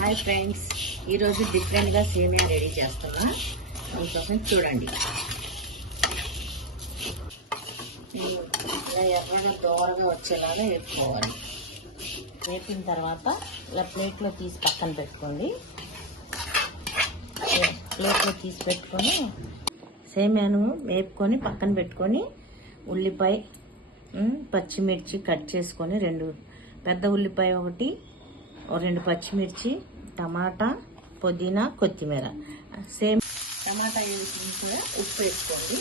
Hi friends ఈరోజు డిఫరెంట్గా సేమియా రెడీ చేస్తున్నా అందుకోసం చూడండి. ఇలా ఎర్రగా దోరగా వచ్చేలాగా వేపుకోవాలి. వేపిన తర్వాత ఇలా ప్లేట్లో తీసి పక్కన పెట్టుకోండి. ప్లేట్లో తీసి పెట్టుకొని సేమియాను వేపుకొని పక్కన పెట్టుకొని ఉల్లిపాయ పచ్చిమిర్చి కట్ చేసుకొని రెండు పెద్ద ఉల్లిపాయ ఒకటి రెండు పచ్చిమిర్చి టమాటా పుదీనా కొత్తిమీర. సేమ్ టమాటా వేసిన కూడా ఉప్పు వేసుకోండి.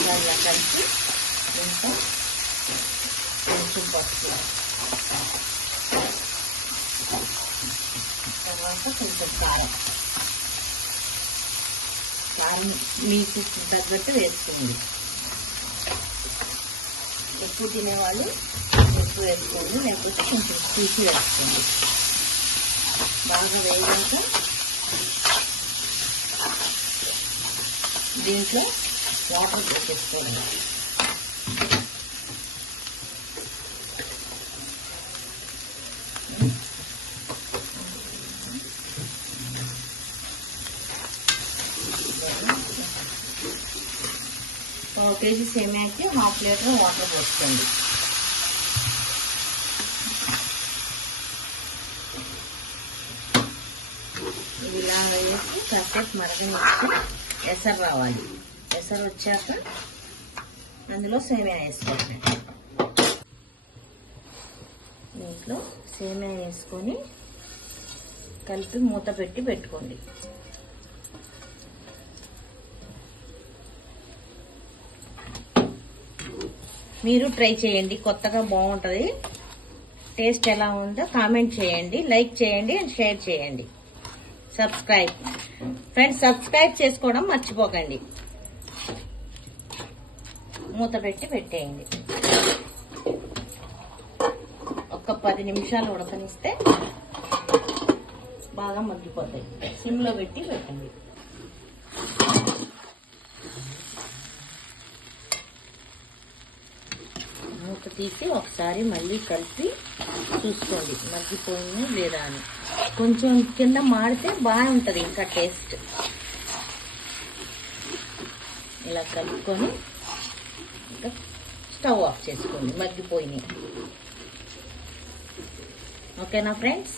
ఇలా ఇలా కలిపి ఇంకా కొంచెం పసుపు. తర్వాత కొంచెం కారం. కారం మీకు తగ్గట్టు వేసుకోండి. ఎక్కువ తినేవాళ్ళు ఎక్కువ వేసుకోండి లేకపోతే కొంచెం తీసి వేసుకోండి బాగా వేయాక దీంట్లో వాటర్ పోసేసుకోండి ఒక కేజీ సేమియాకి హాఫ్ లీటర్ వాటర్ పోసుకోండి. ఇలా వేసి కాసేపు మరగనిచ్చి ఎసరు రావాలి. ఎసరు వచ్చాక అందులో సేమియా వేసుకోండి దీంట్లో సేమియా వేసుకొని కలిపి మూత పెట్టి పెట్టుకోండి. మీరు ట్రై చేయండి కొత్తగా బాగుంటుంది. టేస్ట్ ఎలా ఉందో కామెంట్ చేయండి లైక్ చేయండి అండ్ షేర్ చేయండి. సబ్స్క్రైబ్. ఫ్రెండ్స్ సబ్స్క్రైబ్ చేసుకోవడం మర్చిపోకండి. మూత పెట్టి పెట్టేయండి. ఒక పది నిమిషాలు ఉడకనిస్తే బాగా మగ్గిపోతాయి. సిమ్లో పెట్టి పెట్టండి. మూత తీసి ఒకసారి మళ్ళీ కలిపి చూసుకోండి. మగ్గిపోయింది లేదా అని. కొంచెం కింద మాడితే బాగుంటుంది ఇంకా టేస్ట్. ఇలా కలుపుకొని ఇంకా స్టవ్ ఆఫ్ చేసుకోండి. మగ్గిపోయినాయి. ఓకేనా ఫ్రెండ్స్?